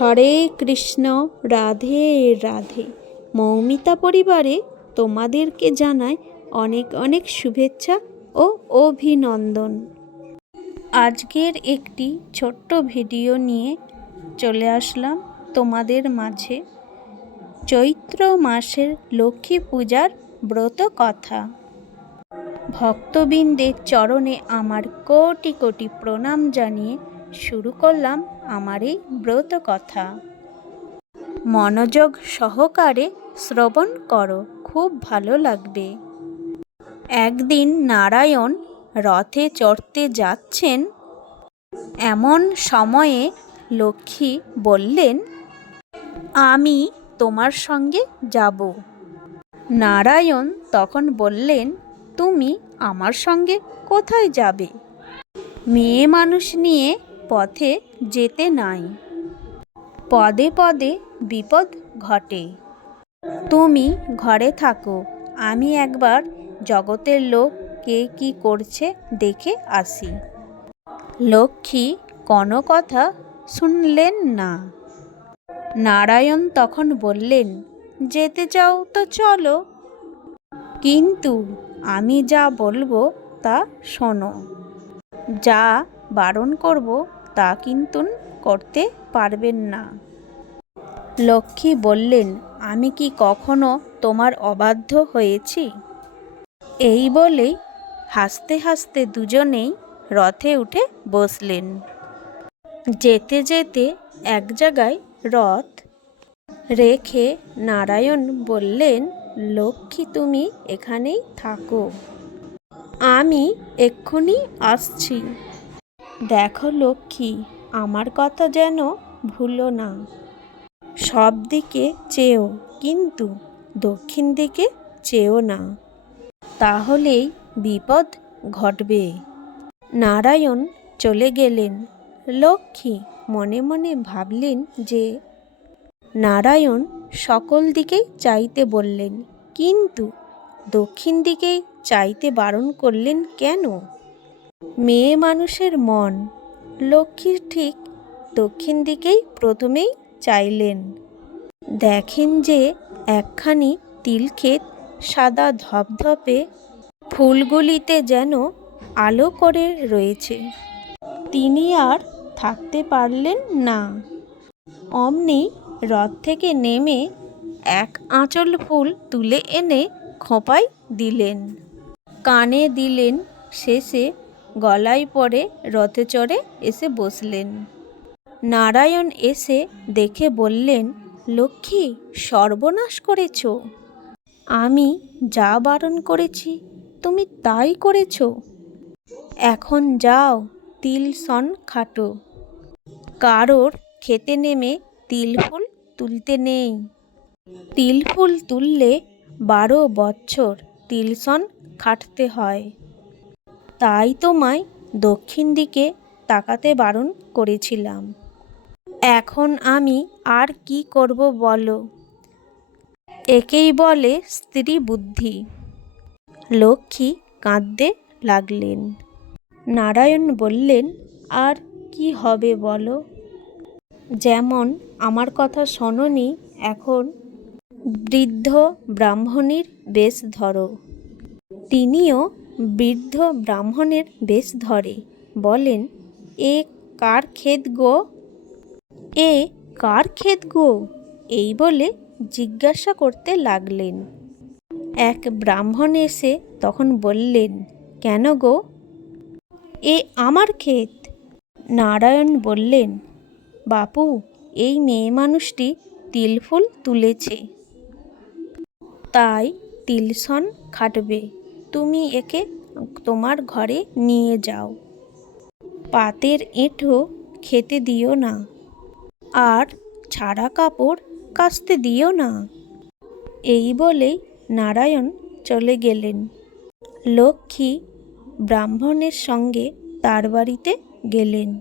হরে কৃষ্ণ, রাধে রাধে। মৌমিতা পরিবারে তোমাদেরকে জানাই অনেক অনেক শুভেচ্ছা ও অভিনন্দন। আজকের একটি ছোট্ট ভিডিও নিয়ে চলে আসলাম তোমাদের মাঝে। চৈত্র মাসের লক্ষ্মী পূজার ব্রত কথা। ভক্তবৃন্দের চরণে আমার কোটি কোটি প্রণাম জানিয়ে শুরু করলাম আমার এই ব্রত কথা। মনোযোগ সহকারে শ্রবণ করো, খুব ভালো লাগবে। একদিন নারায়ণ রথে চড়তে যাচ্ছেন। এমন সময়ে লক্ষ্মী বললেন, আমি তোমার সঙ্গে যাব। নারায়ণ তখন বললেন, তুমি আমার সঙ্গে কোথায় যাবে? মেয়ে মানুষ নিয়ে পথে যেতে নাই। পদে পদে বিপদ ঘটে। তুমি ঘরে থাকো, আমি একবার জগতের লোক কে কি করছে দেখে আসি। লক্ষ্মী কোনো কথা শুনলেন না। নারায়ণ তখন বললেন, যেতে চাও তো চলো। কিন্তু আমি যা বলব তা শোনো। যা বারণ করব তা কিন্তু করতে পারবেন না। লক্ষ্মী বললেন, আমি কি কখনো তোমার অবাধ্য হয়েছি? এই বলেই হাসতে হাসতে দুজনেই রথে উঠে বসলেন। যেতে যেতে এক জায়গায় রথ রেখে নারায়ণ বললেন, লক্ষ্মী, তুমি এখানেই থাকো। আমি এক্ষুনি আসছি। দেখো লক্ষ্মী, আমার কথা যেন ভুলো না। সব দিকে চেয়েও, কিন্তু দক্ষিণ দিকে চেয়েও না। তাহলেই বিপদ ঘটবে। নারায়ণ চলে গেলেন। লক্ষ্মী মনে মনে ভাবলেন যে, নারায়ণ সকল দিকেই চাইতে বললেন, কিন্তু দক্ষিণ দিকেই চাইতে বারণ করলেন কেন? মেয়ে মানুষের মন। লক্ষ্মী ঠিক দক্ষিণ দিকেই প্রথমেই চাইলেন। দেখেন যে একখানি তিলক্ষেত সাদা ধপধপে ফুলগুলিতে যেন আলো করে রয়েছে। তিনি আর থাকতে পারলেন না। অমনি রথ থেকে নেমে এক আঁচল ফুল তুলে এনে খোঁপায় দিলেন। কানে দিলেন শেষে গলায় পরে রথে চড়ে এসে বসলেন। নারায়ণ এসে দেখে বললেন, লক্ষ্মী, সর্বনাশ করেছ। আমি যা বারণ করেছি, তুমি তাই করেছ। এখন যাও, তিল সন খাটো। কারোর খেতে নেমে তিল ফুল তুলতে নেই। তিল ফুল তুললে বারো বছর তিলসন খাটতে হয়। তাই তোমায় দক্ষিণ দিকে তাকাতে বারণ করেছিলাম। এখন আমি আর কি করব বলো? একেই বলে স্ত্রী বুদ্ধি। লক্ষ্মী কাঁদতে লাগলেন। নারায়ণ বললেন, আর কি হবে বলো? যেমন আমার কথা শোনোনি, এখন বৃদ্ধ ব্রাহ্মণীর বেশ ধরো। তিনিও বৃদ্ধ ব্রাহ্মণের বেশ ধরে। বলেন, এ কার ক্ষেত গো? এ কার ক্ষেত গো? এই বলে জিজ্ঞাসা করতে লাগলেন। এক ব্রাহ্মণ এসে তখন বললেন, কেন গো? এ আমার ক্ষেত। নারায়ণ বললেন, বাপু, এই মেয়ে মানুষটি তিলফুল তুলেছে। তাই তিলসন খাটবে। তুমি একে তোমার ঘরে নিয়ে যাও। পাতের এঁঠো খেতে দিও না। আর ছাড়া কাপড় কাচতে দিও না। এই বলেই নারায়ণ চলে গেলেন। লক্ষ্মী ব্রাহ্মণের সঙ্গে তার বাড়িতে গেলেন।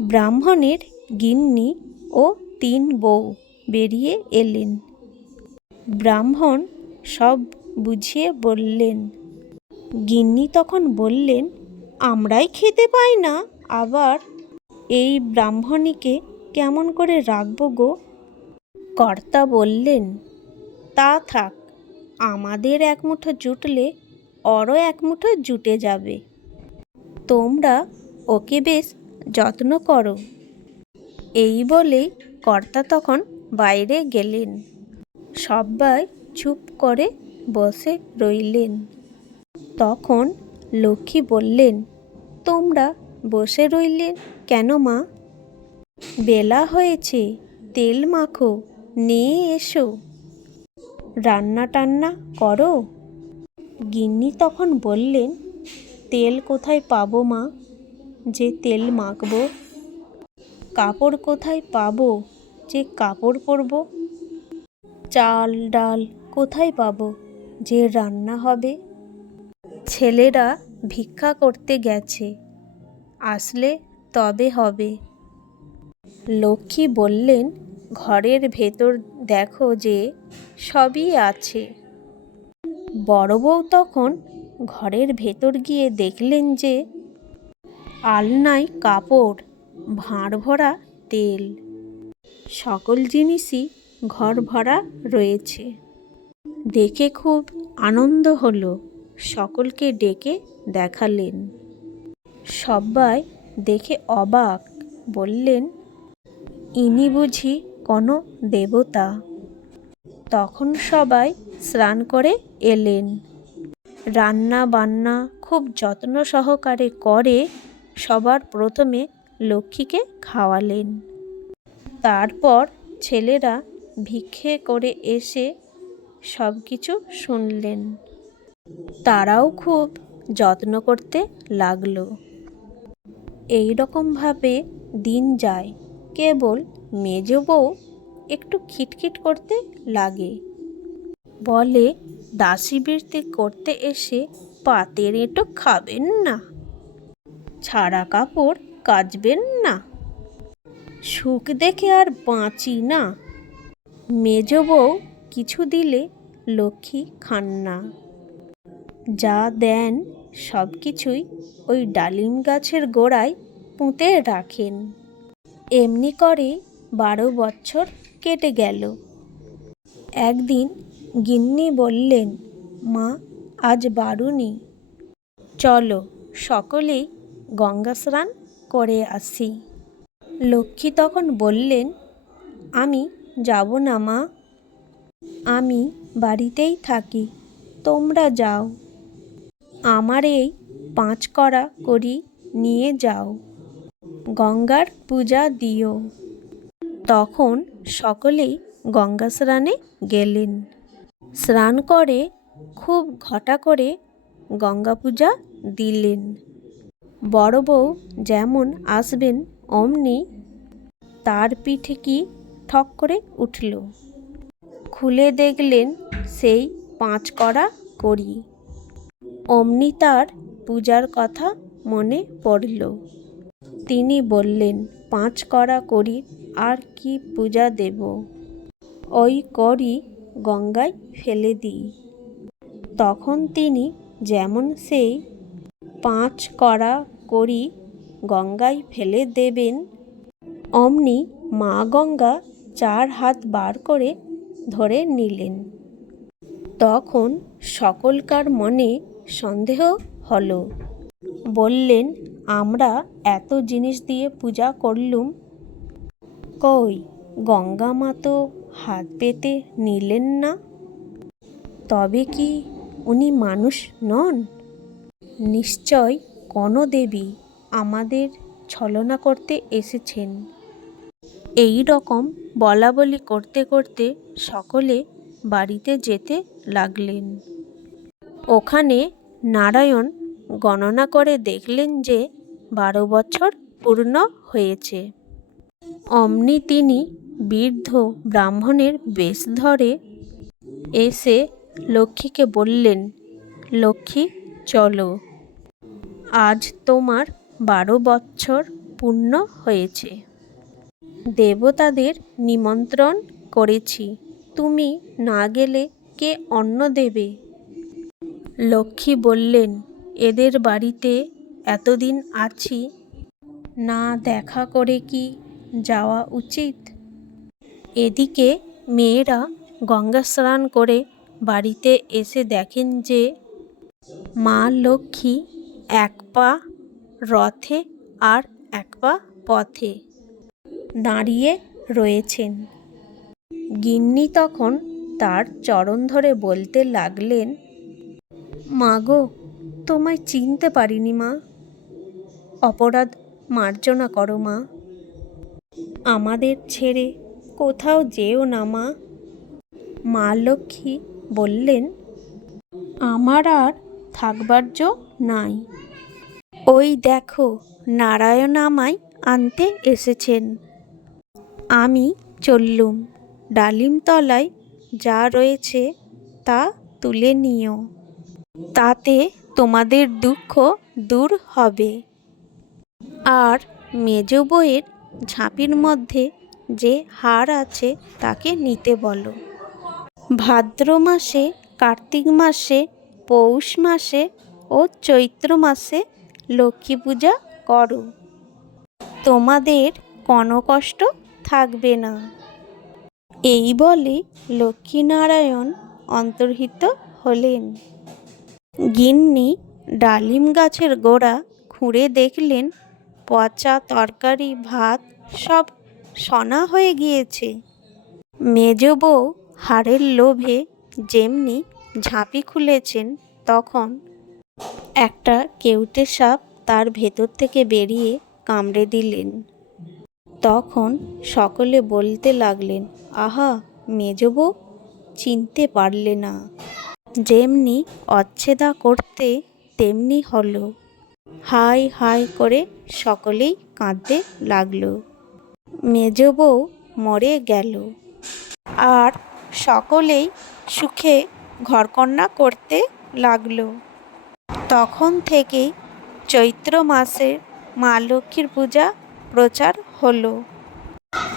ব্রাহ্মণের গিন্নি ও তিন বউ বেরিয়ে এলেন। ব্রাহ্মণ সব বুঝিয়ে বললেন গিন্নি তখন বললেন, আমরাই খেতে পাই না। আবার এই ব্রাহ্মণীকে কেমন করে রাখব গো? কর্তা বললেন, তা থাক, আমাদের এক মুঠো জুটলে অরও এক মুঠো জুটে যাবে। তোমরা ওকে বেশ যত্ন করো। এই বলেই কর্তা তখন বাইরে গেলেন। সবাই চুপ করে বসে রইলেন। তখন লক্ষ্মী বললেন, তোমরা বসে রইলেন কেন মা? বেলা হয়েছে, তেল মাখো, নিয়ে এসো। রান্না টান্না করো? গিন্নি তখন বললেন, তেল কোথায় পাবো মা? যে তেল মাখবো। কাপড় কোথায় পাবো? যে কাপড় পরবো। চাল ডাল কোথায় পাবো? যে রান্না হবে ছেলেরা ভিক্ষা করতে গেছে। আসলে তবে হবে। লক্ষ্মী বললেন, ঘরের ভেতর দেখো যে সবই আছে। বড় বউ তখন ঘরের ভেতর গিয়ে দেখলেন যে আলনায় কাপড়, ভাঁড় ভরা তেল, সকল জিনিসই ঘর ভরা রয়েছে। দেখে খুব আনন্দ হলো। সকলকে ডেকে দেখালেন। সবাই দেখে অবাক, বললেন, ইনি বুঝি কোনো দেবতা? তখন সবাই স্নান করে এলেন। রান্না বান্না খুব যত্ন সহকারে করে সবার প্রথমে লক্ষ্মীকে খাওয়ালেন। তারপর ছেলেরা ভিক্ষে করে এসে সব কিছু শুনলেন। তারাও খুব যত্ন করতে লাগল। এই রকমভাবে দিন যায়। কেবল মেজ বউ একটু খিটখিট করতে লাগে। বলে, দাসী বৃত্তি করতে এসে পাতের এঁটো খাবেন না। ছাড়া কাপড় কাচবেন না। সুখ দেখে আর বাঁচি না। মেজ বউ কিছু দিলে লক্ষ্মী খান না। যা দেন সব কিছুই ওই ডালিম গাছের গোড়ায় পুঁতে রাখেন। এমনি করে বারো বছর কেটে গেল। একদিন গিন্নি বললেন, মা, আজ বারুনি চলো সকলেই গঙ্গা স্নান করে আসি। লক্ষ্মী তখন বললেন, আমি যাব না মা। আমি বাড়িতেই থাকি, তোমরা যাও। আমার এই পাঁচ করা করি নিয়ে যাও। গঙ্গার পূজা দিও। তখন সকলেই গঙ্গা স্নানে গেলেন। স্নান করে খুব ঘটা করে গঙ্গা পূজা দিলেন। বড় বউ যেমন আসবেন, অমনি তার পিঠে কি ঠক করে উঠল। খুলে দেখলেন সেই পাঁচ করা করি। অমনি তার পূজার কথা মনে পড়ল। তিনি বললেন, পাঁচ করা করি, আর কি পূজা দেব? ওই করি গঙ্গায় ফেলে দিই। তখন তিনি যেমন সেই পাঁচ করা করি গঙ্গায় ফেলে দেবেন, অমনি মা গঙ্গা চার হাত বার করে ধরে নিলেন। তখন সকলকার মনে সন্দেহ হলো। বললেন, আমরা এত জিনিস দিয়ে পূজা করলুম। কই, গঙ্গা মা তো হাত পেতে নিলেন না। তবে কি উনি মানুষ নন? নিশ্চয় কোনো দেবী আমাদের ছলনা করতে এসেছেন। এই রকম বলা বলি করতে করতে সকলে বাড়িতে যেতে লাগলেন। ওখানে নারায়ণ গণনা করে দেখলেন যে বারো বছর পূর্ণ হয়েছে। অমনি তিনি বৃদ্ধ ব্রাহ্মণের বেশ ধরে এসে লক্ষ্মীকে বললেন, লক্ষ্মী, চলো। আজ তোমার বারো বছর পূর্ণ হয়েছে। দেবতাদের নিমন্ত্রণ করেছি। তুমি না গেলে কে অন্ন দেবে? লক্ষ্মী বললেন, এদের বাড়িতে এতদিন আছি, না দেখা করে কি যাওয়া উচিত? এদিকে মেয়েরা গঙ্গা স্নান করে বাড়িতে এসে দেখেন যে মা লক্ষ্মী এক পা রথে আর এক পা পথে দাঁড়িয়ে রয়েছেন। গিন্নি তখন তার চরণ ধরে বলতে লাগলেন মা গো, তোমায় চিনতে পারিনি মা। অপরাধ মার্জনা করো মা। আমাদের ছেড়ে কোথাও যেও না মা। মা লক্ষ্মী বললেন, আমার আর থাকবার জো নাই। ওই দেখো, নারায়ণ আমায় আনতে এসেছেন। আমি চললুম ডালিমতলায় যা রয়েছে তা তুলে নিও। তাতে তোমাদের দুঃখ দূর হবে। আর মেজ বইয়ের ঝাঁপির মধ্যে যে হার আছে তাকে নিতে বলো। ভাদ্র মাসে, কার্তিক মাসে, পৌষ মাসে ও চৈত্র মাসে লক্ষ্মী পূজা করো। তোমাদের কোনো কষ্ট থাকবে না। এই বলে লক্ষ্মীনারায়ণ অন্তর্হিত হলেন। গিন্নি ডালিম গাছের গোড়া খুঁড়ে দেখলেন পচা তরকারি, ভাত সব সনা হয়ে গিয়েছে। মেজ বউ হাড়ের লোভে যেমনি ঝাঁপি খুলেছেন তখন একটা কেউটে সাপ তার ভেতর থেকে বেরিয়ে কামড়ে দিলেন। তখন সকলে বলতে লাগলেন, আহা, মেজ বউ, চিনতে পারলে না। যেমনি অচ্ছেদা করতে, তেমনি হলো। হাই হাই করে সকলেই কাঁদতে লাগল। মেজ বউ মরে গেল। আর সকলেই সুখে ঘরকন্না করতে লাগল। তখন থেকেই চৈত্র মাসে মা লক্ষ্মীর পূজা প্রচার হলো।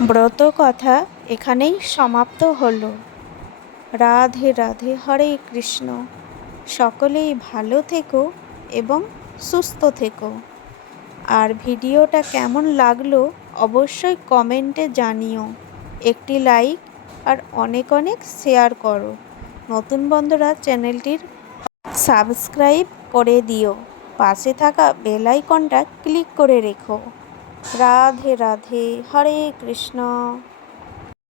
ব্রত কথা এখানেই সমাপ্ত হলো। রাধে রাধে হরে কৃষ্ণ। সকলেই ভালো থেকো এবং সুস্থ থেকো। আর ভিডিওটা কেমন লাগল অবশ্যই কমেন্টে জানিও। একটি লাইক আর অনেক অনেক শেয়ার করো। নতুন বন্ধুরা চ্যানেলটির সাবস্ক্রাইব করে দিও। পাশে থাকা বেল আইকনটা ক্লিক করে রেখো। রাধে রাধে হরে কৃষ্ণ।